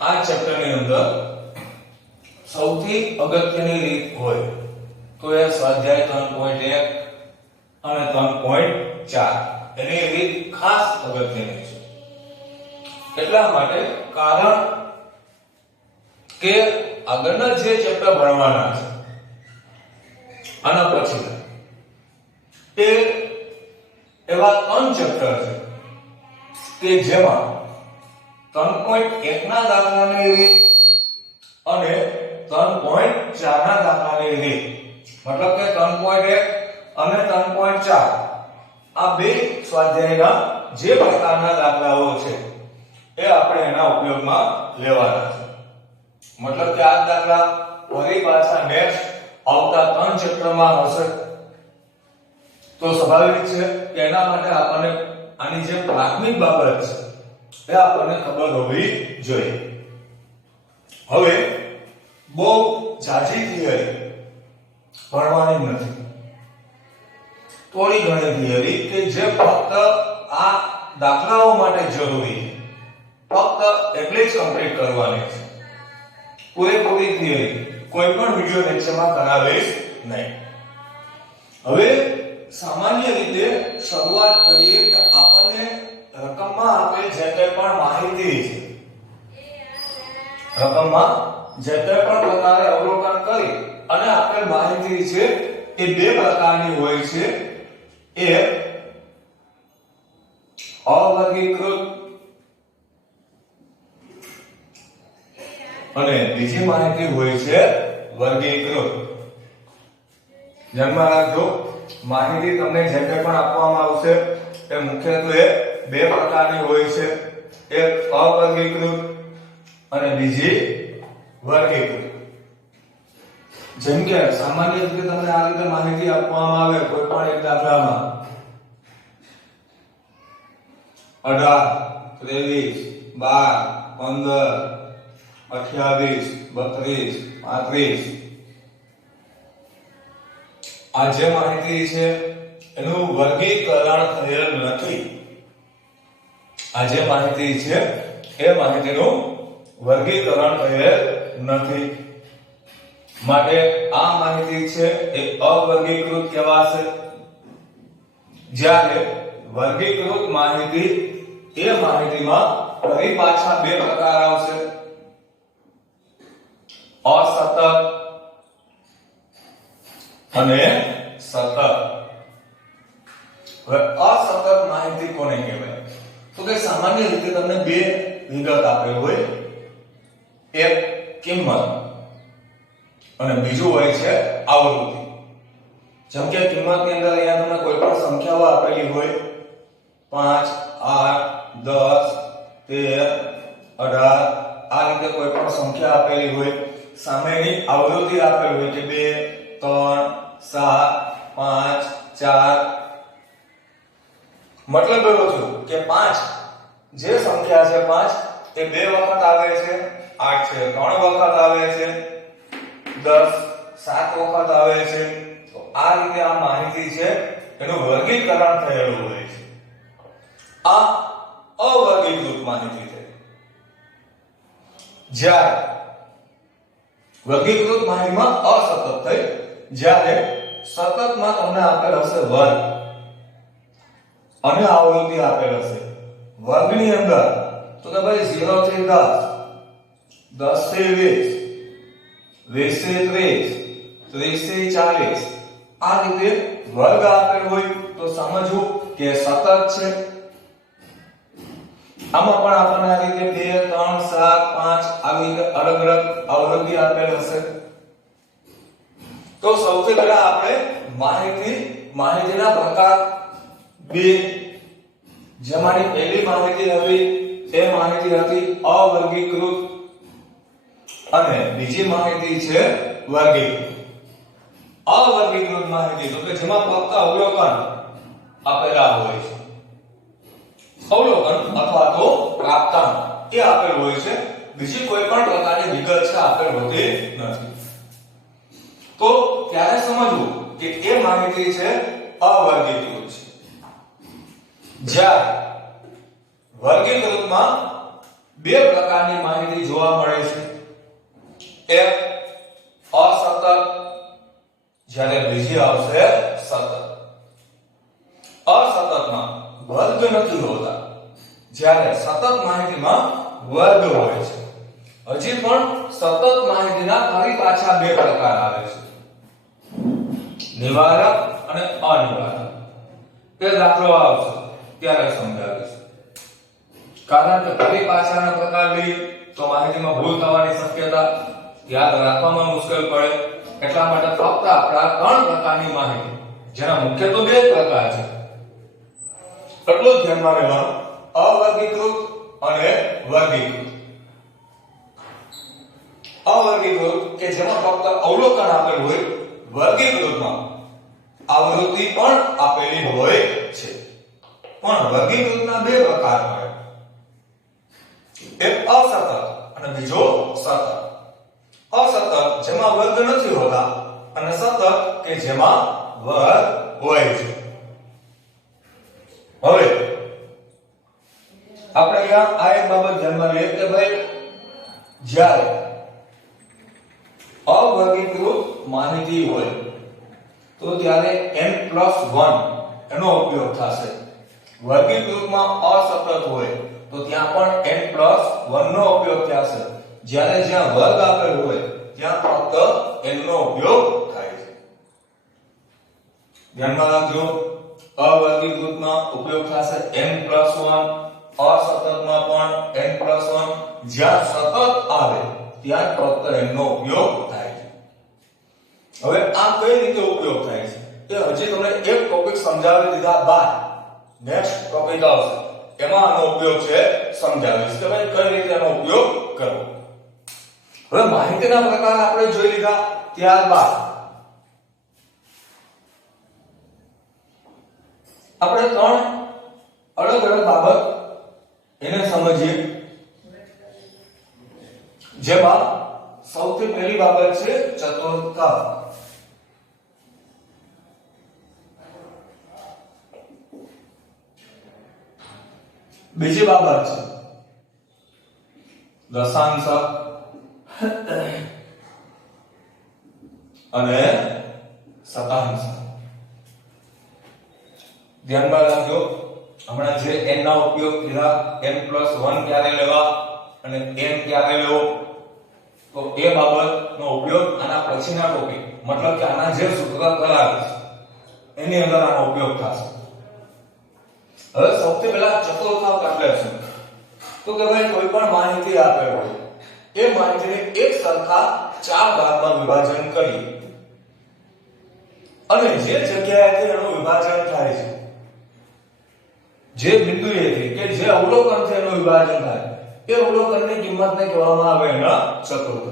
આ ચેપ્ટરની અંદર સૌથી અગત્યની રીત હોય તો એ સ્વાધ્યાય 3.1 અને 3.4 એની રીત ખાસ અગત્યની છે. એટલા માટે કારણ કે આગળના જે ચેપ્ટર ભણવાના છે આના પછી તે એવા 3 ચેપ્ટર છે કે જેમાં 3.1 ના દાખલાની રીત અને 3.4 ના દાખલાની રીત, મતલબ કે 3.1 અને 3.4 આ બે સ્વાધ્યાયના જે પ્રકારના દાખલાઓ છે એ આપણે એના ઉપયોગમાં લેવાના છે. મતલબ કે આ દાખલા ફરી પાછા નેક્સ્ટ આવતા 3 ચેપ્ટરમાં હશે તો સ્વાભાવિક છે કે એના માટે આપણને આની જે પ્રાથમિક બાબત છે એ આપણને ખબર હોવી જોઈએ. હવે બહુ જાજી થિયરી ભણવાની નથી, થોડી ઘણી થિયરી કે જે ફક્ત આ દાખલાઓ માટે જરૂરી છે, ફક્ત એટલી જ કમ્પ્લીટ કરવાની છે. પૂરેપૂરી થિયરી કોઈ પણ વિડિયો લેક્ચરમાં કરાવીશ નહીં. હવે સામાન્ય રીતે શરૂઆત કરીએ કે આપણને રકમમાં આપેલ જે કંઈ પણ માહિતી છે, રકમમાં જે કંઈ પણ પ્રકારે અવલોકન કરી અને આપેલ માહિતી છે એ બે પ્રકારની હોય છે. એક અવર્ગીકૃત અને બીજી માહિતી હોય છે વર્ગીકૃત. ધ્યાનમાં રાખજો, માહિતી તમને જે કંઈ પણ આપવામાં આવશે એ મુખ્યત્વે બે પ્રકારની હોય છે. એક અવર્ગીકૃત અને બીજી વર્ગીકૃત. જેમ કે સામાન્ય રીતે તમને આ રીતે માહિતી આપવામાં આવે કોઈ પણ એક દાખલામાં 18, 23, 12, 15, 28, 32, 35 આ જે માહિતી છે એનું વર્ગીકરણ થયેલ નથી. આ જે માહિતી છે એ માહિતીનું વર્ગીકરણ થયેલ નથી, માટે આ માહિતી છે એ અવર્ગીકૃત કહેવાશે. જ્યારે વર્ગીકૃત માહિતી એ માહિતીમાં ફરી પાછા બે પ્રકાર આવશે, અસતત અને સતત. હવે અસતત માહિતી કોને કહેવાય? તો કે સામાન્ય રીતે તમને બે વિગત આપેલ હોય, એક કિંમત અને બીજું હોય છે આવૃત્તિ. જેમ કે કિંમતની અંદર અહીંયા તમને કોઈ પણ સંખ્યાઓ આપેલી હોય 5, 8, 10, 13, 18 આ રીતે કોઈ પણ સંખ્યા આપેલી હોય. સામેની આવૃત્તિ આપેલ હોય કે 2, 3, 7, 5, 4. મતલબ એવો થયો કે 5 જે સંખ્યા છે 5 એ 2 વખત આવે છે, 8 છે 3 વખત આવે છે, 10 7 વખત આવે છે. તો આ રીતે આ માહિતી છે એનું વર્ગીકરણ થયેલું હોય છે. આ અવર્ગીકૃત માહિતી છે. જ્યારે વર્ગીકૃત માહિતીમાં અસતત થઈ, જ્યારે સતતમાં તમને આપેલ હશે વર્ગ અને આવૃત્તિ આપેલ હશે. વર્ગની અંદર તો કે ભાઈ 0 થી 10, 10 થી 20, 20 થી 30, 30 થી 40 આ રીતે વર્ગ આપેલ હોય તો સમજવું કે સતત છે. આમાં પણ આપણને આ રીતે 2, 3, 7, 5 આવી રીતે અલગ અલગ આવૃત્તિ આપેલ હશે. તો સૌથી પહેલા આપણે માહિતીના પ્રકાર બે, જેમાંની પહેલી માહિતી હતી એ માહિતી હતી અવર્ગીકૃત અને બીજી માહિતી છે વર્ગીકૃત. અવર્ગીકૃત માહિતી તો કે જેમાં ફક્ત અવલોકન આપેલા હોય છે, અવલોકન અથવા તો પ્રાપ્તાંક એ આપેલ હોય છે, બીજી કોઈ પણ પ્રકારની વિગત છે આપેલ હોતી નથી. તો ત્યારે સમજવું કે એ માહિતી છે અવર્ગીકૃત છે. જ્યારે વર્ગીકૃતમાં બે પ્રકારની માહિતી જોવા મળે છે. એક અસતત, જ્યારે બીજી આવશે સતત. અસતતમાં વર્ગ નથી હોતા, જ્યારે સતત માહિતીમાં વર્ગ હોય છે. હજી પણ સતત માહિતીના ફરી પાછા બે પ્રકાર આવે છે, નિવારક અને અનિવારક. તે દાખલો આવશે ત્યારે સમજાવીશ. કારણ કે ફરી પાછાના પ્રકાર લઈએ તો માહિતીમાં ભૂલ થવાની શક્યતા, યાદ રાખવામાં મુશ્કેલ પડે. એટલા માટે ફક્ત આપણા ત્રણ પ્રકારની માહિતી, જેના મુખ્ય તો બે પ્રકાર છે, એટલું જ ધ્યાનમાં રહેવાનું: અવર્ગીકૃત અને વર્ગીકૃત. અવર્ગીકૃત કે જેમાં ફક્ત અવલોકન આપેલું હોય, વર્ગીકૃતમાં આવૃત્તિ પણ આપેલી હોય છે. પણ વર્ગીકૃતના બે પ્રકાર હોય, એક અસતત અને બીજો સતત. અસતત જેમાં વર્ગ નથી હોતા અને સતત કે જેમાં વર્ગ હોય છે. હવે આપણે અહીંયા આ એક બાબત ધ્યાનમાં લઈએ કે ભાઈ જ્યારે અવર્ગીકૃત માહિતી હોય તો ત્યારે n+1 એનો ઉપયોગ થશે. વર્ગીકૃતમાં અસતત હોય તો ત્યાં પણ n+1 નો ઉપયોગ થશે. જ્યારે જ્યાં વર્ગ આપેલ હોય ત્યાં ફક્ત n નો ઉપયોગ થાય છે. ધ્યાનમાં રાખજો, અવર્ગીકૃતમાં ઉપયોગ થશે n+1, અસતતમાં પણ n+1. જ્યાં સતત આવે ત્યાં ફક્ત n નો ઉપયોગ થાય છે. હવે આ કઈ રીતે ઉપયોગ થાય છે તે હજી તમને એક ટોપિક સમજાવી દીધા બાદ નેક્સ્ટ ટોપિક આવશે, એમાં આનો ઉપયોગ છે સમજાવીશ કે ભાઈ કઈ રીતે આનો ઉપયોગ કરવો. હવે માહિતીના પ્રકાર આપણે જોઈ લીધા. ત્યારબાદ આપણે ત્રણ અલગ અલગ બાબત એને સમજીએ, જેમાં સૌથી પહેલી બાબત છે ચતુર્થક. બીજી બાબત છે દશાંશ અને શતાંશ. ધ્યાનમાં રાખજો, હમણાં જે n ના ઉપયોગ કીધા, n+1 ક્યારે લેવા અને n ક્યારે લેવો, તો એ બાબતનો ઉપયોગ આના પછીના ટોપિક, મતલબ કે આના જે સૂત્ર કરાવીશ એની અંદર આનો ઉપયોગ થશે. હવે સૌથી પહેલા ચતુર્થક એટલે શું? તો કે ભાઈ કોઈ પણ માહિતી આપેલ હોય એ માહિતીને એક સરખા ચાર ભાગમાં વિભાજન કરી અને જે જગ્યાએથી એનું વિભાજન થાય છે, જે બિંદુએથી કે જે અવલોકનથી એનું વિભાજન થાય, એ અવલોકનની કિંમતને કહેવામાં આવે એના ચતુર્થક.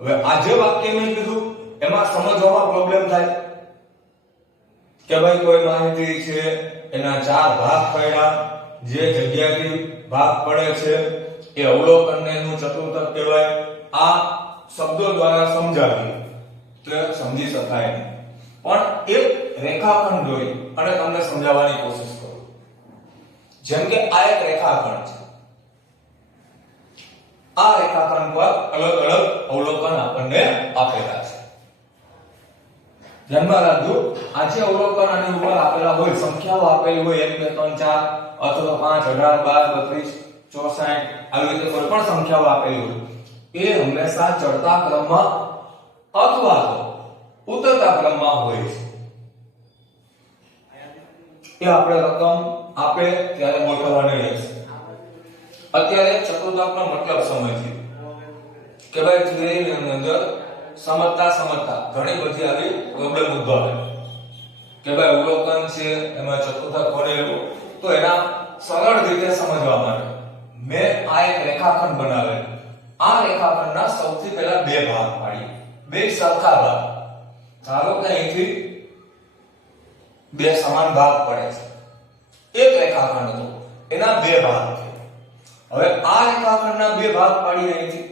હવે આ જે વાક્ય મેં કીધું એમાં સમજવામાં પ્રોબ્લેમ થાય કે ભાઈ કોઈ માહિતી છે એના ચાર ભાગ પડ્યા, જે જગ્યાથી ભાગ પડે છે એ અવલોકનને એનું ચતુર્થક કહેવાય. આ શબ્દો દ્વારા સમજાવી તો સમજી શકાય નહીં, પણ એક રેખાખંડ દોરી અને તમને સમજાવવાની કોશિશ કરું. જેમ કે આ એક રેખાખંડ છે, આ રેખાખંડ પર અલગ અલગ અવલોકન આપણને આપેલા છે. ધ્યાનમાં રાખજો, આ જે અવલોકન આની ઉપર આપેલા હોય, સંખ્યાઓ આપેલી હોય 1 2 3 4 અથવા 5 18 12 32 64 આવી રીતે કોઈ પણ સંખ્યાઓ આપેલી હોય, એ હંમેશા ચડતા ક્રમમાં અથવા તો ઉતરતા ક્રમમાં હોય છે. એ આપણે રકમ આપે ત્યારે ગોઠવવાની રહેશે. અત્યારે ચતુર્થકનો મતલબ સમજીએ કે ભાઈ થિયરીની અંદર સમજતા ઘણી બધી આવી પ્રોબ્લેમ ઉદ્ભવે કે ભાઈ અવલોકન છે એમાં ચતુર્થક બનેલું, તો એના સરળ રીતે સમજવા માટે મેં આ એક રેખાખંડ બનાવેલ. આ રેખાખંડના સૌથી પહેલા બે ભાગ પાડીએ, બે સરખા ભાગ. ધારો કે અહીંથી બે સમાન ભાગ પડે છે, એક રેખાખંડ હતો એના બે ભાગ છે. હવે આ રેખાખંડના બે ભાગ પાડીએ અહીંથી.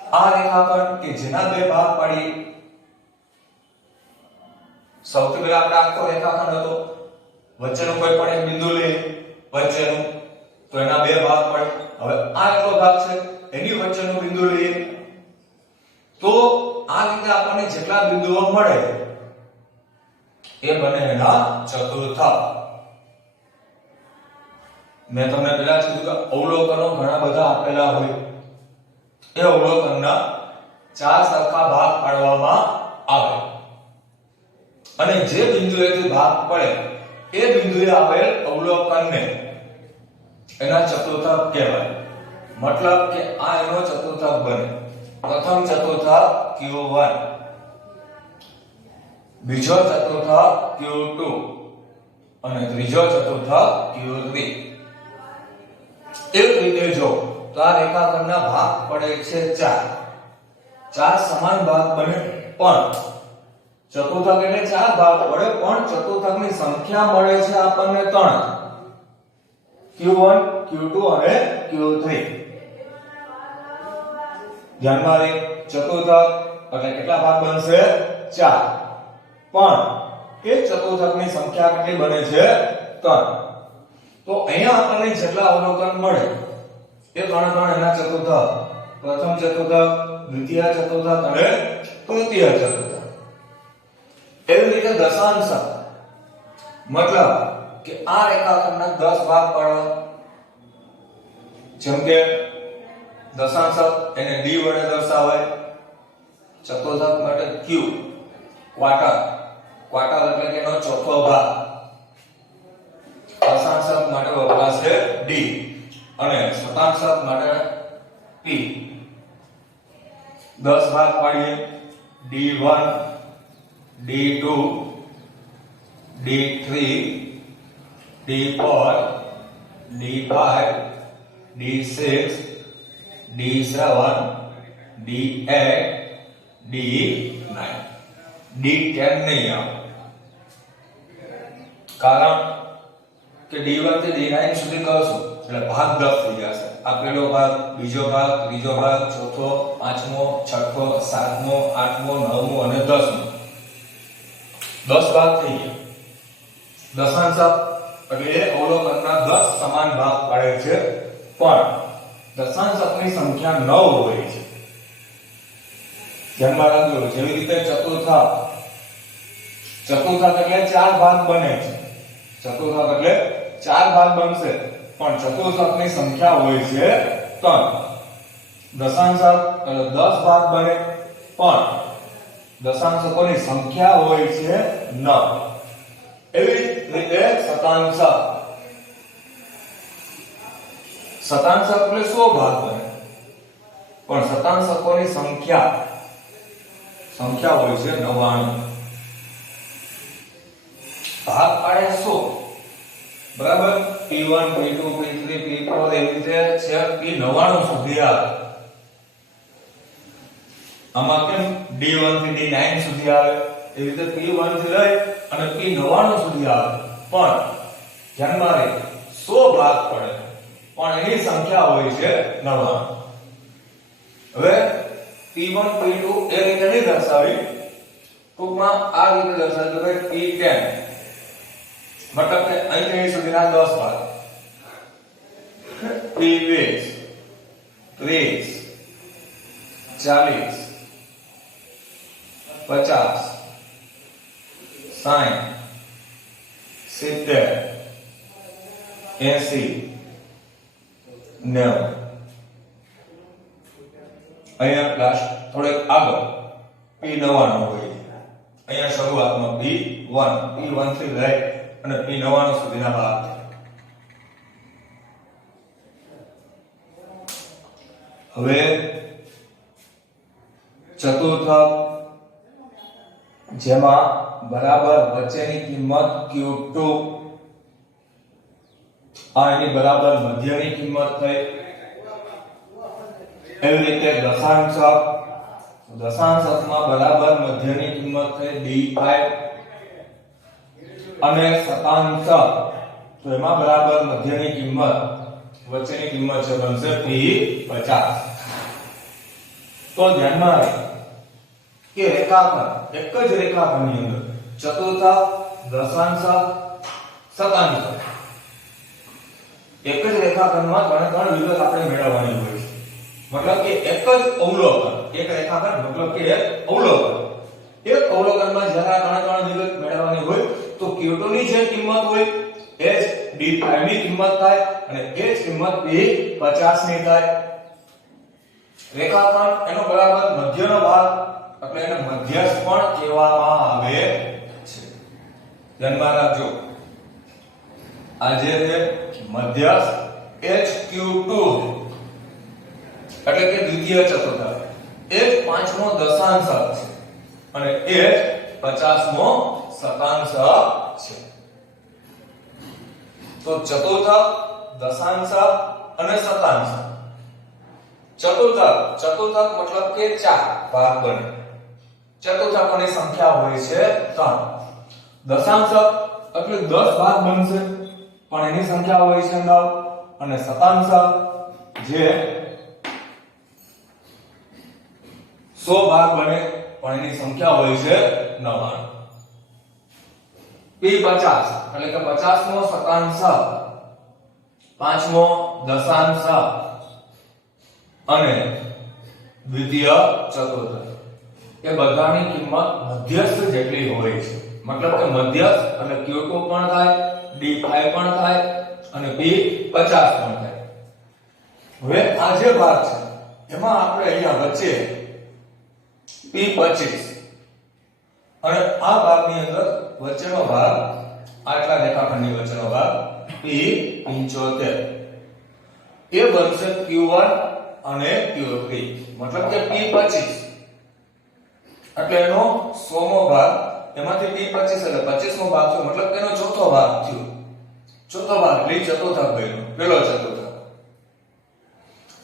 આ રેખાખંડ કે જેના બે ભાગ પાડીએ, સૌથી પહેલા આપણે આખો રેખાખંડ હતો, વચ્ચેનો કોઈ પણ એક બિંદુ લઈએ વચ્ચેનું, તો એના બે ભાગ પડે. હવે આ એટલો ભાગ છે એની વચ્ચેનો બિંદુ લઈએ તો આ રીતે આપણને જેટલા બિંદુઓ મળે એ બને એના ચતુર્થક. મેં તમને પહેલા જ કીધું કે અવલોકનો ઘણા બધા આપેલા હોય એ અવલોકનના 4 સરખા ભાગ પાડવામાં આવે અને જે બિંદુએથી ભાગ પડે એ બિંદુએ આવેલ અવલોકનને એના ચતુર્થક કહેવાય. મતલબ કે આ એનો ચતુર્થક બને. પ્રથમ ચતુર્થક Q1, બીજો ચતુર્થક Q2 અને ત્રીજો ચતુર્થક Q3. એક રીતે જો તો આ રેખાખંડના ભાગ પડે છે 4 સમાન ભાગ બને પણ ચતુર્થક એટલે 4 ભાગ પડે પણ ચતુર્થકની સંખ્યા મળે છે આપણને 3. Q1, Q2 અને Q3. ધ્યાનમાં રે ચતુર્થક એટલે કેટલા ભાગ બનશે 4 પણ એ ચતુર્થકની સંખ્યા કેટલી બને છે 3. તો અહીંયા આપણને જેટલા અવલોકન મળે એ 3 એના ચતુર્થક. પ્રથમ ચતુર્થક, દ્વિતીય ચતુર્થક અને તૃતીય ચતુર્થક. એવી રીતે દશાંશક મતલબ કે આ રેખાખંડના 10 ભાગ પાડવા. જેમ કે દશાંશક એને d વડે દર્શાવાય, ચતુર્થક માટે q, ક્વાર્ટર એટલે કે એનો ચોથો ભાગ. દશાંશક માટે વપરાશે d અને શતાંશક માટે p. 10 ભાગ પાડીએ d1, d2, d3, d4, d5, d6, d7, d8, d9. d10 નહીં આવે કારણ કે d1 થી d9 સુધી કરશું એટલે ભાગ 10 થઈ જશે. આ પહેલો ભાગ, બીજો ભાગ, ત્રીજો ભાગ, ચોથો, પાંચમો, છઠ્ઠો, સાતમો, આઠમો, નવમો અને 10મો. 10 ભાગ થઈ ગયા. દશાંશક એટલે અવલોકનના 10 સમાન ભાગ પાડે છે પણ દશાંશકની સંખ્યા 9 હોય છે. ધ્યાનમાં રાખજો. જેવી રીતે ચતુર્થક એટલે 4 ભાગ બને છે. ચતુર્થક એટલે 4 ભાગ બનશે પણ ચતુર્થકની સંખ્યા હોય છે 3. દશાંશક એટલે 10 ભાગ બને પણ દશાંશકોની સંખ્યા હોય છે 9. એવી રીતે શતાંશક એટલે 100 ભાગ બને પણ શતાંશકોની સંખ્યા હોય છે 99. ભાગ પાડે 100 બરાબર. P1, P2, P3, P4 એવી રીતે છે P99 સુધી આવે. આમાં કેમ D1 થી D9 સુધી આવે એવી રીતે P1 થી લઈ અને P99 સુધી આવે પણ ધ્યાનમાં રહે 100 ભાગ પડે પણ એની સંખ્યા હોય છે 99. હવે P1, P2 એ રીતે નહીં દર્શાવી, ટૂંકમાં આ રીતે દર્શાવી કે P10 મતલબ કે અહીં સુધીના 10 ભાગ. P20, 30, 40, 50, 60, 70, 80, 90. અહીંયા લાસ્ટ થોડેક આગળ P99 હોય છે. અહીંયા શરૂઆતમાં P1 થી લઈ અને P99 સુધીના ભાગ. હવે ચતુર્થક જેમાં બરાબર વચ્ચેની કિંમત Q2 આ એની બરાબર મધ્યની કિંમત થઈ. એવી રીતે દશાંશકમાં બરાબર મધ્યની કિંમત થઈ D5 અને શતાંશક તો એમાં બરાબર મધ્યની કિંમત વચ્ચેની કિંમત છે બનશે P50. તો ધ્યાનમાં રાખો કે રેખાખંડ એક જ રેખાખંડની અંદર ચતુર્થક, દશાંશક, શતાંશક એક જ રેખાખંડમાં ત્રણ વિગત આપણે મેળવવાની હોય છે. મતલબ કે એક જ અવલોકન, એક રેખાખંડ મતલબ કે એક અવલોકન. એક અવલોકનમાં જ્યારે ત્રણ વિગત મેળવવાની હોય તો Q2 ની જે કિંમત હોય એ d5 ની કિંમત થાય અને એ જ કિંમત p50 ની થાય. રેખાખંડ એનો બરાબર મધ્યનો ભાગ એટલે એને મધ્યસ્થ પણ કહેવામાં આવે છે. ધ્યાનમાં રાખજો, આ જે છે મધ્યસ્થ HQ2 એટલે કે દ્વિતીય ચતુર્થાંશ, એ પાંચમો દશાંશ છે અને એ 50મો શતાંશ છે. તો ચતુર્થાંશ, દશાંશ અને શતાંશ. ચતુર્થાંશ મતલબ કે 4 ભાગ બને. ચતુર્થાંશોની સંખ્યા હોય છે 3. દશાંશ એટલે 10 ભાગ બનશે પણ એની સંખ્યા હોય છે 9 અને શતાંશ જે 100 ભાગ બને પણ એની સંખ્યા હોય છે 99. p50 એટલે કે 50મો શતાંશ, 5મો દશાંશ અને દ્વિતીય ચતુર્થાંશ એ બધાની કિંમત મધ્યસ્થ જેટલી હોય છે. મતલબ કે મધ્યસ્થ એટલે Q2 પણ થાય, d5 પણ થાય અને p50 પણ થાય. હવે આ જે ભાગ છે એમાં આપણે અહીંયા વચ્ચે p25 અને આ ભાગની અંદર વચ્ચેનો ભાગ, આટલા રેખાખંડની વચ્ચેનો ભાગ p75 એ બનશે Q1 અને Q3. મતલબ કે p25 એટલે એનો 100મો ભાગ, એમાંથી p25 એટલે 25મો ભાગ છે. મતલબ કે એનો ચોથો ભાગ થયો. ચોથો ભાગ એટલે ચતુર્થાંશ બન્યો, પેલો ચતુર્થાંશ.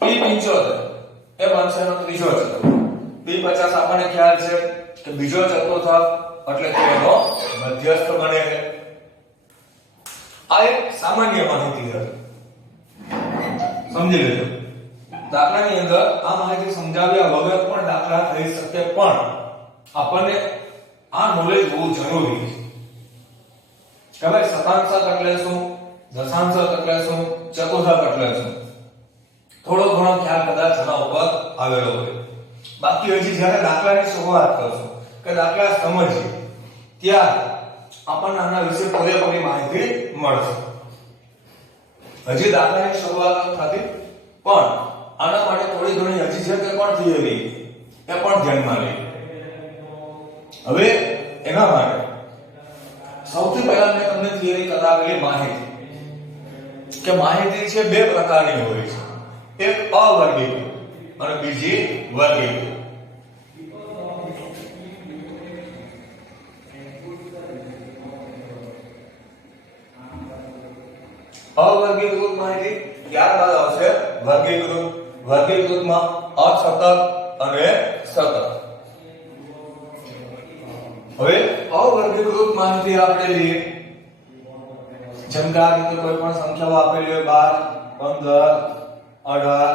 p75 એ બનશે એનો ત્રીજો ચતુર્થાંશ. p50 આપણને ખ્યાલ છે કે બીજો ચતુર્થાંશ એટલે કે એનો મધ્યસ્થ બને છે. આ એક સામાન્ય માહિતી છે, સમજી લેજો. દાખલાની અંદર આ માહિતી સમજાવ્યા વગર પણ દાખલા થઈ શકે, પણ આપણને આ નોલેજ હોવું જરૂરી છે કે ભાઈ શતાંશ એટલે શું, દશાંશ એટલે શું, ચતુર્થાંશ એટલે શું. થોડો ઘણો ખ્યાલ કદાચ એના ઉપર આવેલો હોય. બાકી હજી જ્યારે દાખલાની શરૂઆત કરશો કે દાખલા સમજીએ ત્યારે આપણને આના વિશે પૂરેપૂરી માહિતી મળશે. હજી દાખલાની શરૂઆત થતી પણ આના માટે થોડી ઘણી હજી છે કે પણ થિયરી એ પણ ધ્યાનમાં લઈએ. હવે એના માટે સૌથી પહેલા મેં તમને થિયરી કરાવેલી માહિતી કે માહિતી છે બે પ્રકારની હોય છે, એક અવર્ગીકૃત અને બીજી વર્ગીકૃત. અવર્ગીકૃત માહિતી ત્યારબાદ આવશે વર્ગીકૃત. વર્ગીકૃતમાં અસતત અને સતત. હવે અવર્ગીકૃત માહિતી આપણે લઈએ. જેમ કે આ રીતે કોઈ પણ સંખ્યાઓ આપેલી હોય 12, 15,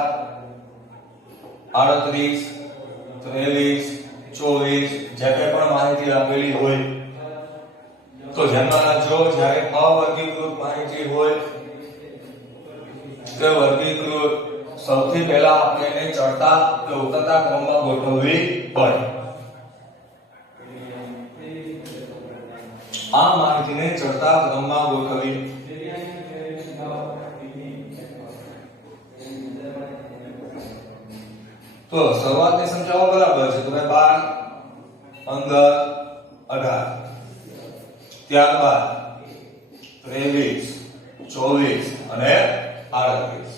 18, 23, 24 જે કંઈ પણ માહિતી આપેલી હોય તો ધ્યાનમાં રાખજો, જ્યારે અવર્ગીકૃત માહિતી હોય કે વર્ગીકૃત, સૌથી પહેલા આપણે એને ચડતા કે ઉતરતા ક્રમમાં ગોઠવવી પડે. આ માહિતીને ચડતા ક્રમમાં ગોઠવવી. તો શરૂઆતની સંખ્યાઓ બરાબર છે, તો 12, 15, 18, ત્યારબાદ 23, 24 અને 38.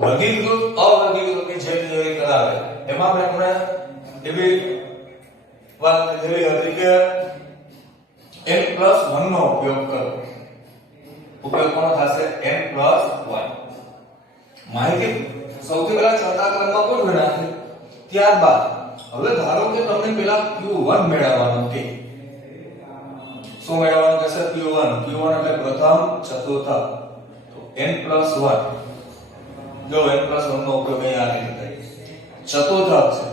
વર્ગીકૃત અવર્ગીકૃતની જે થિયરી કરાવે એમાં આપણે તમને એવી વાત કરેલી હતી કે n+1 નો ઉપયોગ કરો. ઉપયોગ કોનો થશે? n+1. માહિતી સૌથી પહેલા ચડતા ક્રમમાં ગોઠવી નાખે. ત્યારબાદ હવે ધારો કે તમને પેલા Q1 મેળવવાનું છે. શું મેળવવાનું છે? Q1. Q1 એટલે પ્રથમ ચતુર્થાંશ. તો n+1. જો n+1 નો ઉપયોગ અહીંયા આ રીતે થાય. ચતુર્થાંશ છે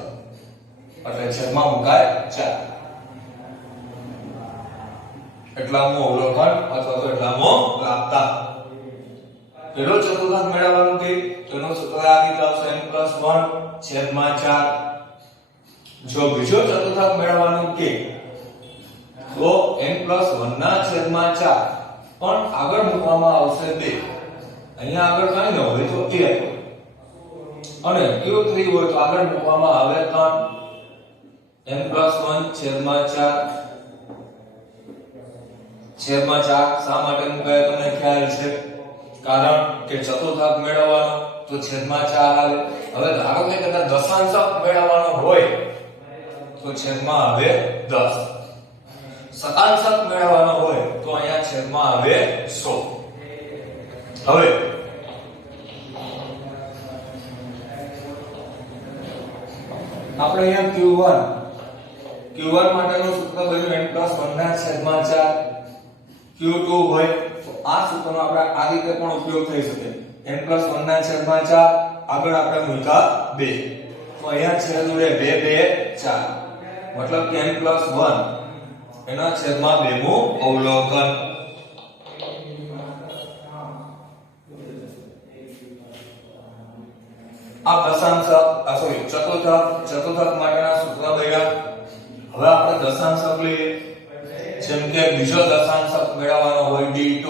એટલે છેદમાં મુકાય 4. એટલામું અવલોકન અથવા તો એટલામો લાગતા. પેલો ચતુર્થાંક મેળવવાનું કે તેનો સૂત્ર આ રીતે આવશે n+1/4. જો બીજો ચતુર્થાંક મેળવવાનું કે તો n+1/4 પણ આગળ મૂકવામાં આવશે 2. અહીંયા આગળ કાંઈ ન હોય તો 1 અને q3 હોય તો આગળ મૂકવામાં આવે 3. n+1/4 શા માટે મુકાય તમને ખ્યાલ છે? કારણ કે ચતુર્થાંક મેળવવાનો તો છેદમાં 4 આવે. હવે ધારો કે કદાચ દશાંશક મેળવવાનો હોય તો છેદમાં આવે 10. શતાંશક મેળવવાનો હોય તો અહીંયા છેદમાં આવે 100. હવે આપણે અહીંયા q1 માટેનું સૂત્ર બન્યું n+1/4. q2 હોય તો આ સૂત્રનો આપણે આ રીતે પણ ઉપયોગ થઈ શકે. n+1/4 આગળ આપણે મૂક્યા 2 તો અહીંયા છેદ ઉડે 2 2 4 મતલબ કે n+1 એના છેદમાં 2 મું અવલોકન. આ દશાંશક ચતુર્થાંક માટેના સૂત્ર બન્યા. હવે આપણે દશાંશક લઈએ. જેમ કે બીજો દશાંશક મેળવવાનો હોય d2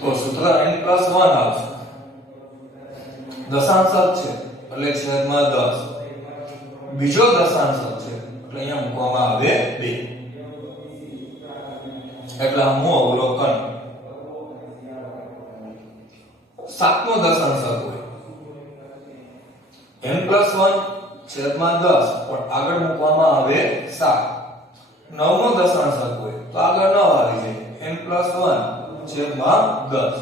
તો સૂત્ર n+1 આવશે. દશાંશક છે એટલે છેદમાં 10. બીજો દશાંશક છે એટલે અહીંયા મૂકવામાં આવે 2 એટલે આનું અવલોકન. સાતમો દશાંશક હોય n+1/10 પણ આગળ મૂકવામાં આવે 7. નવમો દશાંશક હોય તો આગળ 9 આવી જાય n+1/10.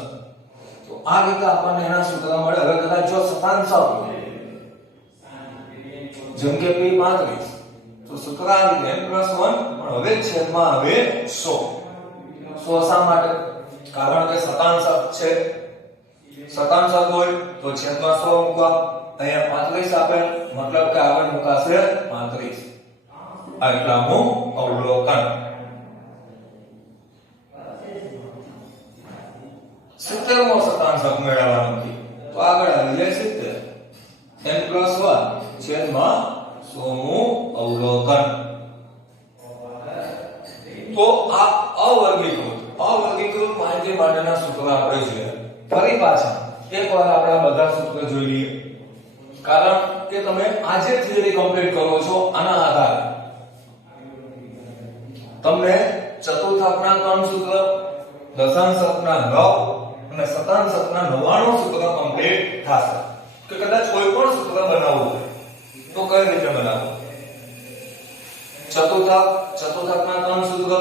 તો આ રીતે આપણને એના સૂત્ર મળે. હવે કદાચ જો શતાંશક હોય જેમ કે p35 તો સૂત્ર આ રીતે n+1 પણ હવે છેદમાં આવે 100 શા માટે? કારણ કે શતાંશક છે. શતાંશક હોય તો છેદમાં 100 મૂકવા. અહીંયા 35 આપે મતલબ કે આગળ મુકાશે 35. આ એટલામું અવલોકન. 70મો શતાંશક મેળવવાનું છે તો આગળ આવી જાય 70. n+1/100 મું અવલોકન. તો આ અવર્ગીકૃત માહિતી માટેના સૂત્ર આપણે જોઈએ. ફરી પાછા એકવાર આપણે બધા સૂત્ર જોઈ લઈએ. કારણ કે તમે આજે થિયરી કમ્પ્લીટ કરો છો આના આધારે તમને ચતુર્થાંકના 3 સૂત્ર, દશાંશકના 9 અને શતાંશકના 99 સૂત્ર કમ્પ્લીટ થશે. કે કદાચ કોઈ પણ સૂત્ર બનાવવું હોય તો કઈ રીતે બનાવવું? ચતુર્થાંકના 3 સૂત્ર,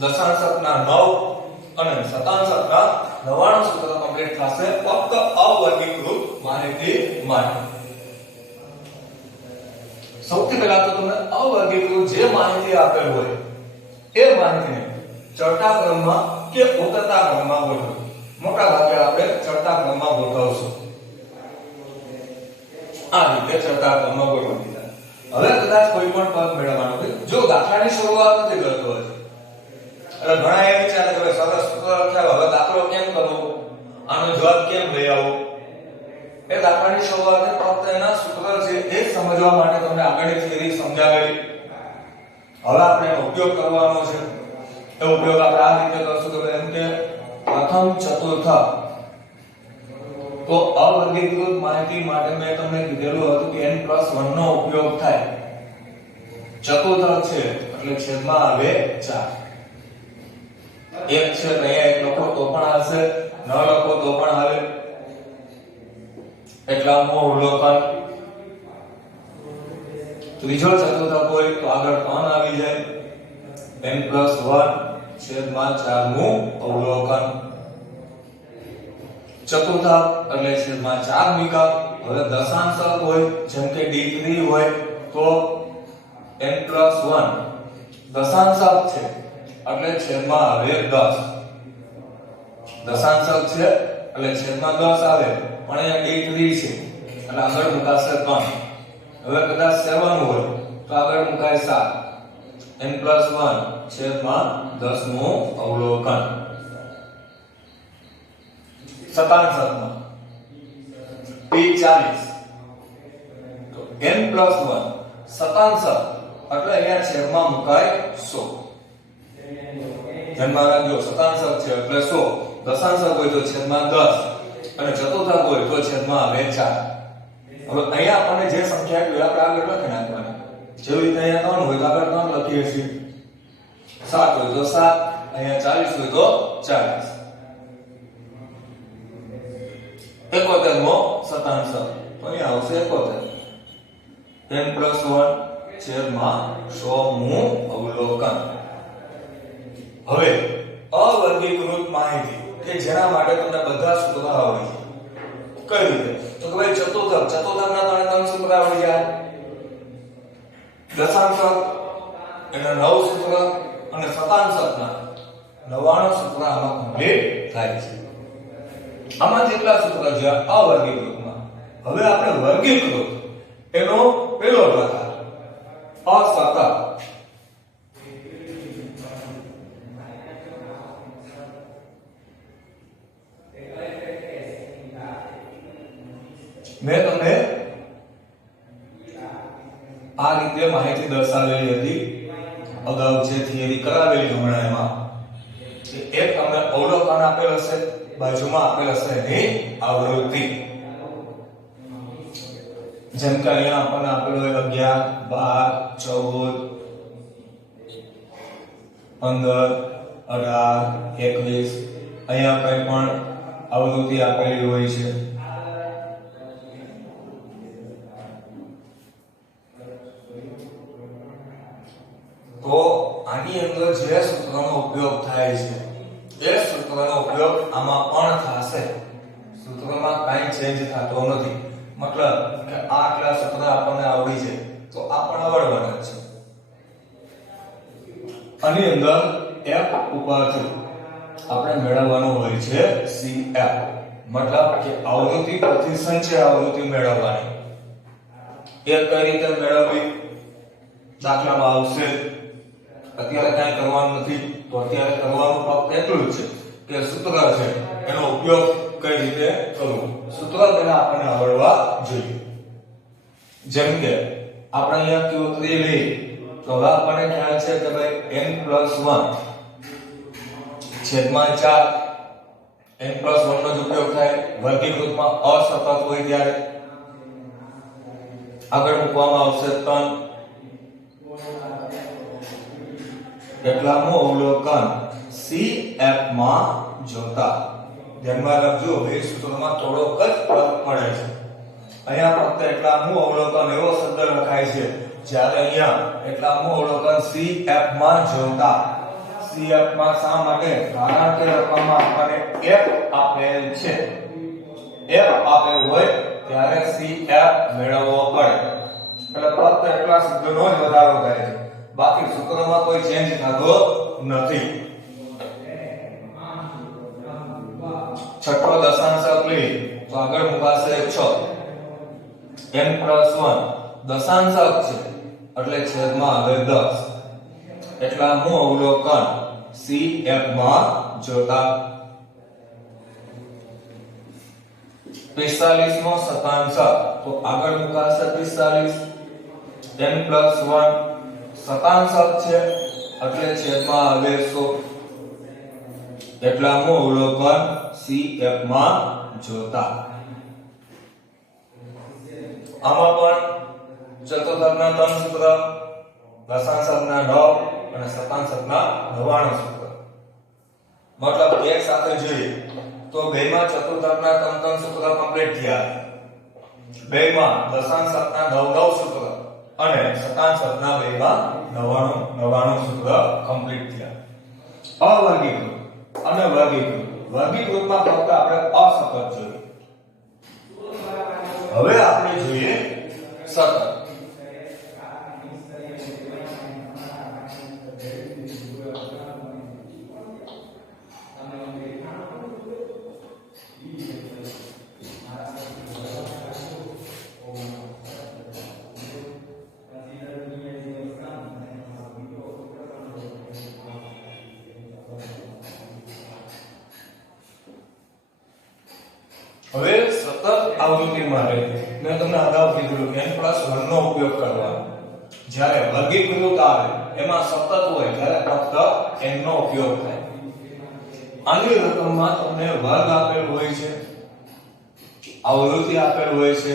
દશાંશકના 9 અને શતાંશકના 99 સૂત્ર કમ્પ્લીટ થશે ફક્ત અવર્ગીકૃત માહિતી માટે. સૌથી પહેલા તો તમને અવર્ગીકૃત જે માહિતી આપેલ હોય એ માહિતીને ચડતા ક્રમમાં કે ઉતરતા ક્રમમાં ગોઠવો. મોટા ભાગે આપણે ચડતા ક્રમમાં ગોઠવશું. આ રીતે ચડતા ક્રમમાં ગોઠવી દીધા. હવે કદાચ કોઈ પણ પદ મેળવવાનો હોય, જો દાખલાની શરૂઆત નથી કરતો હોય એટલે ઘણા એ વિચારે કે સરસ સૂત્ર લખ્યા હવે દાખલો કેમ કરવો, આનો જવાબ કેમ લઈ આવો. એ દાખલાની શરૂઆતને ફક્ત એના સૂત્ર છે એ સમજવા માટે તમને આગળની થિયરી સમજાવેલી. હવે આપણે એનો ઉપયોગ કરવાનો છે. એ ઉપયોગ આપણે આ રીતે કરશું કે એમ કે પ્રથમ ચતુર્થાંક તો અવર્ગીકૃત માહિતી માટે મેં તમને કીધેલું હતું કે n+1 નો ઉપયોગ થાય. ચતુર્થાંક છે એટલે છેદમાં આવે 4. એક છે તો અહીંયા એક લખો તો પણ આવશે, ન લખો તો પણ આવે. એટલામું અવલોકન. ત્રીજો ચતુર્થાંક હોય તો આગળ 3 આવી જાય. n+1/4 મું અવલોકન. ચતુર્થાંક એટલે છેદમાં 4 મૂકા. હવે દશાંશક હોય જેમ કે d3 હોય તો n+1 દશાંશક છે એટલે છેદમાં આવે 10. દશાંશક છે એટલે છેદમાં 10 આવે પણ અહીંયા d3 છે એટલે આગળ મુકાશે 3. હવે કદાચ 7 હોય તો આગળ મુકાય 7. n+1 છેદમાં 10 નું અવલોકન શતાંશકમાં p40 તો n+1 શતાંશક એટલે અહીંયા છેદમાં મુકાય 100 ધ્યાનમાં રાખજો શતાંશક છે એટલે 100 દશાંશક હોય તો છેદમાં 10 અને ચતુર્થક હોય તો છેદમાં આવે 4 હવે અહીંયા આપણને જે સંખ્યા આપી આપણે આગળ લખી નાખવાની જેવી રીતે અહીંયા 3 હોય તો આગળ 3 લખીએ છીએ 7 હોય તો 7 અહીંયા 40 હોય તો 40 71 મો શતાંશક તો અહીંયા આવશે 71 n+1 છેદમાં 100 મું અવલોકન હવે અવર્ગીકૃત માહિતી કે જેના માટે તમને બધા સૂત્રો આવડી જાય કઈ રીતે તો કે ભાઈ ચતુર્થકના ત્રણ સૂત્ર આવડી જાય દશાંશક એના 9 સૂત્ર અને શતાંશકના 99 સૂત્ર આમાં કમ્પ્લીટ થાય છે આમાં જેટલા સૂત્ર છે અવર્ગીકૃતમાં હવે આપણે વર્ગીકૃત એનો પહેલો પ્રકાર અસતત મેં તમને આ રીતે માહિતી દર્શાવેલી હતી અગાઉ જે થિયરી કરાવેલી હમણાં એમાં એક તમને અવલોકન આપેલ હશે બાજુમાં આપેલ હશે એની આવૃત્તિ જેમ કે અહીંયા આપણને આપેલો હોય 11 12 14 15 18 21 અહીંયા કંઈ પણ આવૃત્તિ આપેલી હોય છે તો આની અંદર જે સૂત્રનો ઉપયોગ થાય છે એ સૂત્રનો ઉપયોગ આમાં પણ થશે સૂત્રમાં કાંઈ ચેન્જ થતો નથી મતલબ કે આ ક્લાસ સૂત્ર આપણને આવડી છે તો આ પણ આવડવાના છે આની અંદર f ઉપરથી આપણે મેળવવાનો હોય છે cf મતલબ કે આવૃત્તિ પ્રતિ સંચય આવૃત્તિ મેળવવાની એ કઈ રીતે મેળવવી દાખલામાં આવશે અત્યારે કાંઈ કરવાનું નથી તો અત્યારે કરવાનું ફક્ત એટલું જ છે કે સૂત્ર છે એનો ઉપયોગ કઈ રીતે કરવો સૂત્ર પહેલા આપણને આવડવા જોઈએ જેમ કે આપણે અહીંયા q3 લઈ તો હવે આપણને ખ્યાલ છે કે ભાઈ n+1 છેદમાં 4 n+1 નો જ ઉપયોગ થાય વર્ગીકૃતમાં અસતત હોય ત્યારે આગળ મૂકવામાં આવશે 3 કેટલામું અવલોકન CF માં જોતા ધ્યાનમાં રાખજો બે સૂત્રોમાં થોડોક જ ફરક પડે છે અહીંયા ફક્ત એટલામું અવલોકન એવો શબ્દ લખાય છે જ્યારે અહીંયા એટલામું અવલોકન CF માં જોતા CF માં શા માટે કારણ કે રકમમાં આપણને F આપેલ છે F આપેલ હોય ત્યારે CF મેળવવો પડે એટલે ફક્ત એટલા શબ્દનો જ વધારો થાય છે બાકી સૂત્રમાં કોઈ ચેન્જ થતો નથી છઠ્ઠો દશાંશક લઈ તો આગળ મુકાશે 6 n+1 દશાંશક છે એટલે છેદમાં આવે 10 એટલામું અવલોકન CF માં જોતા 45 મો શતાંશક તો આગળ મુકાશે 45 n+1 શતાંશક છે એટલે છેદમાં આવે 100 એટલામું અવલોકન CF માં જોતા આમાં પણ ચતુર્થકના 3 સૂત્ર દશાંશકના 9 અને શતાંશકના 99 સૂત્ર મતલબ એક સાથે જોઈએ તો બેમાં ચતુર્થકના 3 સૂત્ર કમ્પ્લીટ થયા બેમાં દશાંશકના 9 સૂત્ર અને શતાંશકના બેમાં 99 સૂત્ર કમ્પ્લીટ થયા અવર્ગીકૃત અને વર્ગીકૃતમાં ફક્ત આપણે અસતત જોઈએ હવે આપણે જોઈએ સતત હવે સતત આવૃત્તિ માટે મેં તમને અગાઉ કીધું કે n+1 નો ઉપયોગ કરવાનો. જ્યારે વર્ગીકૃત આવે એમાં સતત હોય ત્યારે ફક્ત n નો ઉપયોગ થાય. આની રકમમાં તમને વર્ગ આપેલ હોય છે, આવૃત્તિ આપેલ હોય છે,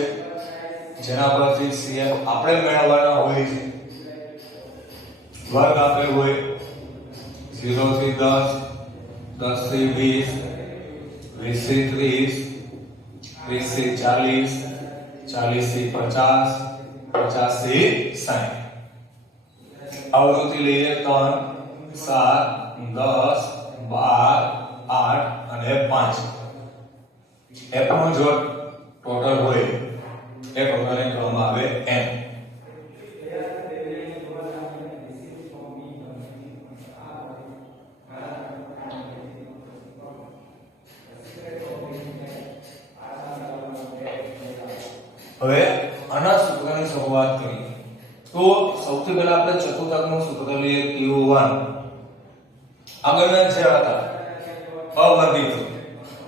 જેના પરથી CF આપણે મેળવવાના હોય છે. વર્ગ આપેલ હોય 0 થી 10, 10 થી 20, 20 થી 30, 30 થી 40, 40 થી 50, 50 થી 60. આવૃત્તિ લઈએ 3, 7, 10, 12, 8 અને 5. F નો જો ટોટલ હોય એ ટોટલને કહેવામાં આવે n. હવે આના સૂત્રની શરૂઆત કરીએ તો સૌથી પહેલા આપણે ચતુર્થકનું સૂત્ર લઈએ Q1. આગળના જે હતા અવર્ગીકૃત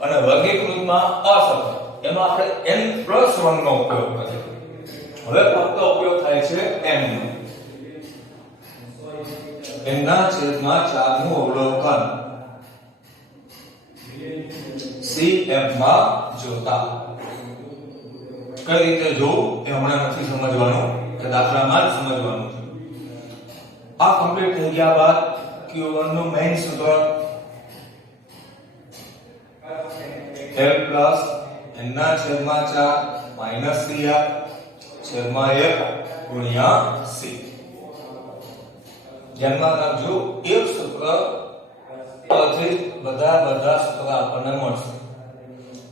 અને વર્ગીકૃતમાં અસતત એમાં આપણે n+1 નો ઉપયોગ કર્યો. હવે ફક્ત ઉપયોગ થાય છે n નો. n ના છેદમાં 4 નું અવલોકન CF માં જોતા. કઈ રીતે જોવું એ હમણાં નથી સમજવાનું, કે દાખલામાં જ સમજવાનું છે. આ કમ્પ્લીટ થઈ ગયા બાદ Q1 નું મેઈન સૂત્ર L પ્લસ n ના છેદમાં 4 માઈનસ CF છેદમાં 1 ગુણ્યા C. ધ્યાનમાં રાખજો એક સૂત્ર પરથી બધા સૂત્ર આપણને મળશે.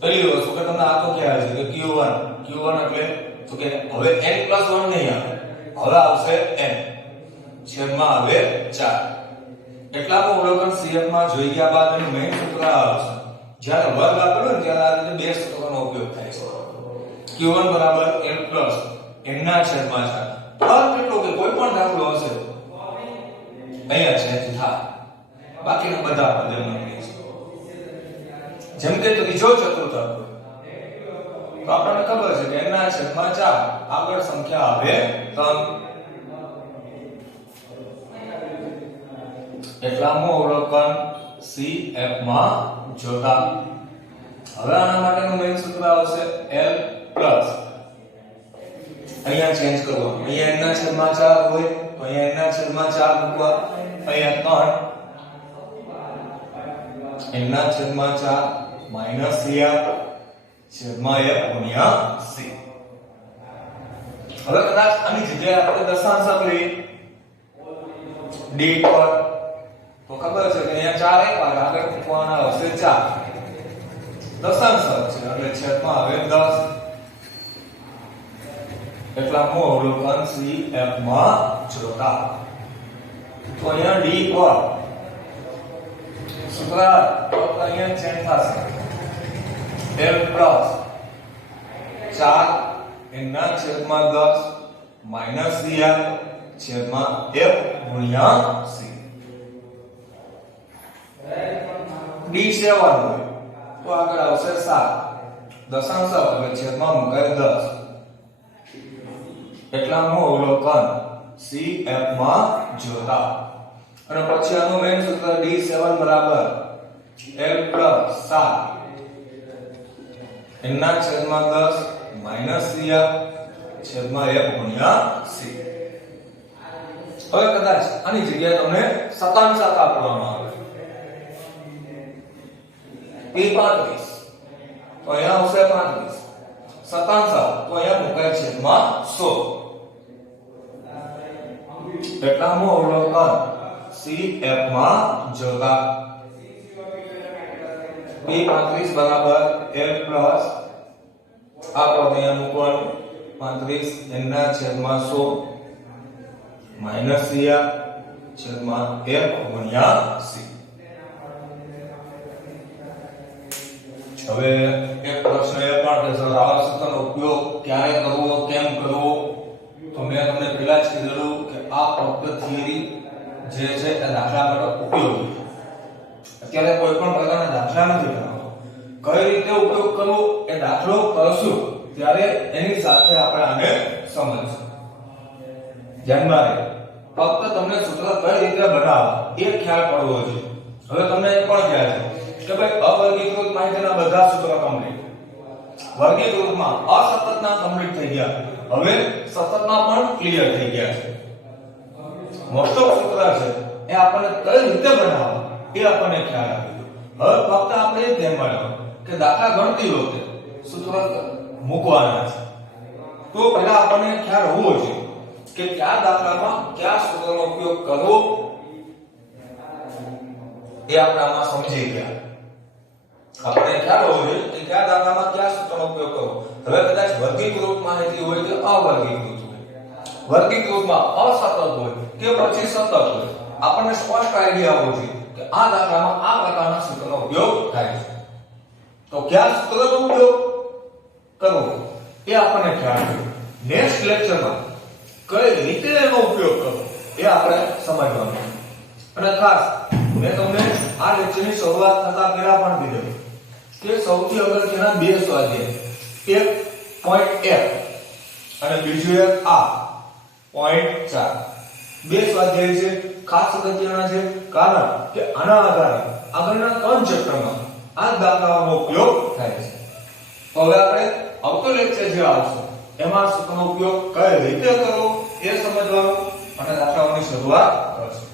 પહેલી વસ્તુ કે તમને આખો ખ્યાલ છે કે Q1 એટલે તો કે હવે n+1 નહીં આવે, હવે આવશે n છેદમાં આવે 4. એટલામાં અવલોકન CF માં જોઈ ગયા બાદ એનું મેઈન સૂત્ર આવશે. જ્યારે વર્ગ આપેલો ને ત્યારે આ રીતે બે સૂત્રોનો ઉપયોગ થાય છે. Q1 બરાબર n+n ના છેદમાં 4. ફરક એટલો કે કોઈ પણ દાખલો હશે અહીંયા ચેન્જ થાય, બાકીના બધા પદ એમ જ છે. જેમ કે ત્રીજો ચતુર્થક તો આપણને ખબર છે કે n ના છેદમાં 4 આગળ સંખ્યા આવે 3. એટલામાં અવલોકન CF માં જોતા. હવે આના માટેનું મેઈન સૂત્ર આવશે L પ્લસ અહીંયા ચેન્જ કરવાનું. અહીંયા n ના છેદમાં 4 હોય તો અહીંયા n ના છેદમાં 4 મૂકવા, અહીંયા 3 n ના છેદમાં 4 માઈનસ CF છેદમાં 1 ગુણ્યા C. હવે કદાચ આની જગ્યાએ આપણે દશાંશક લઈએ d પર તો ખબર છે કે અહીંયા 4 આપ્યા આગળ મૂકવાના આવશે 4. દશાંશક છે એટલે છેદમાં આવે 10. એટલામાં અવલોકન CF માં જોતા. તો અહીંયા d પર સૂત્ર અહીંયા ચેન્જ થશે. L પ્લસ 4 n ના છેદમાં 10 માઈનસ CF છેદમાં 1 ગુણ્યા C. D7 હોય તો આગળ આવશે 7. દશાંશક એટલે છેદમાં મુકાય 10. એટલામાં અવલોકન CF માં જોતા. અને પછી આનું મેઈન સૂત્ર D7 બરાબર L પ્લસ 7 n ના છેદમાં 10 માઈનસ CF છેદમાં 1 ગુણ્યા C. હવે કદાચ આની જગ્યાએ તમને શતાંશક આપવામાં આવે P35 તો અહીંયા આવશે 35. શતાંશક તો અહીંયા મુકાય છેદમાં 100. એટલામાં અવલોકન CF માં જોતા. P35 બરાબર L પ્લસ આ પદ અહીંયા મૂકવાનું 35 n ના છેદમાં 100 માઈનસ CF છેદમાં 1 ગુણ્યા C. હવે એક પ્રશ્ન એ પણ કે સર આવા સૂત્રનો ઉપયોગ ક્યારે કરવો, કેમ કરવો? તો મેં તમને પહેલા જ કીધું કે આ ફક્ત થિયરી જે છે એ દાખલા માટે ઉપયોગી. અત્યારે કોઈ પણ પ્રકારના દાખલા નથી કરવાનો, કઈ રીતે ઉપયોગ કરવો એ દાખલો કરશું ત્યારે એની સાથે આપણે આને સમજશું. ધ્યાનમાં રહે, ફક્ત તમને સૂત્ર કઈ રીતે બનાવવા એ ખ્યાલ પડવો જોઈએ. હવે તમને એ પણ ખ્યાલ છે કે ભાઈ અવર્ગીકૃત માહિતીના બધા સૂત્રો કમ્પ્લીટ, વર્ગીકૃતમાં અસતતના કમ્પ્લીટ થઈ ગયા, હવે સતતના પણ ક્લિયર થઈ ગયા છે. મોસ્ટ ઓફ સૂત્ર છે એ આપણને કઈ રીતે બનાવવા એ આપણને ખ્યાલ આવે. હવે ફક્ત આપણે એ ધ્યાનમાં રાખો કે દાખલા ગણતી વખતે સૂત્ર મૂકવાના છે, તો પહેલા આપણને ખ્યાલ હોવો જોઈએ કે કયા દાખલામાં કયા સૂત્રનો ઉપયોગ કરવો એ આપણે આમાં સમજી ગયા. આપણે ખ્યાલ હોવો જોઈએ કે કયા દાખલામાં કયા સૂત્રનો ઉપયોગ કરવો. હવે કદાચ વર્ગીકૃત માહિતી હોય કે અવર્ગીકૃત હોય, વર્ગીકૃતમાં અસતત હોય કે પછી સતત હોય, આપણને સ્પષ્ટ આઈડિયા હોવો જોઈએ કે આ દાખલામાં આ પ્રકારના સૂત્રનો ઉપયોગ થાય છે. તો કયા સૂત્રનો ઉપયોગ કરવો એ આપણને ખ્યાલ છે. નેક્સ્ટ લેક્ચરમાં કઈ રીતે એનો ઉપયોગ કરવો એ આપણે સમજવાનું છે. અને ખાસ મેં તમને આ લેક્ચરની શરૂઆત થતા પહેલા પણ કીધું કે સૌથી અગત્યના બે સ્વાધ્યાય, એક પોઈન્ટ 1 અને બીજું એક આ પોઈન્ટ 4, બે સ્વાધ્યાય છે, ખાસ અગત્યના છે કારણ કે આના આધારે આગળના 3 ચેપ્ટરમાં આ દાખલાઓનો ઉપયોગ થાય છે. તો હવે આપણે આવતો લેક્ચર જે આવશે એમાં સૂત્રનો ઉપયોગ કઈ રીતે કરવો એ સમજવાનું અને દાખલાઓની શરૂઆત કરશું.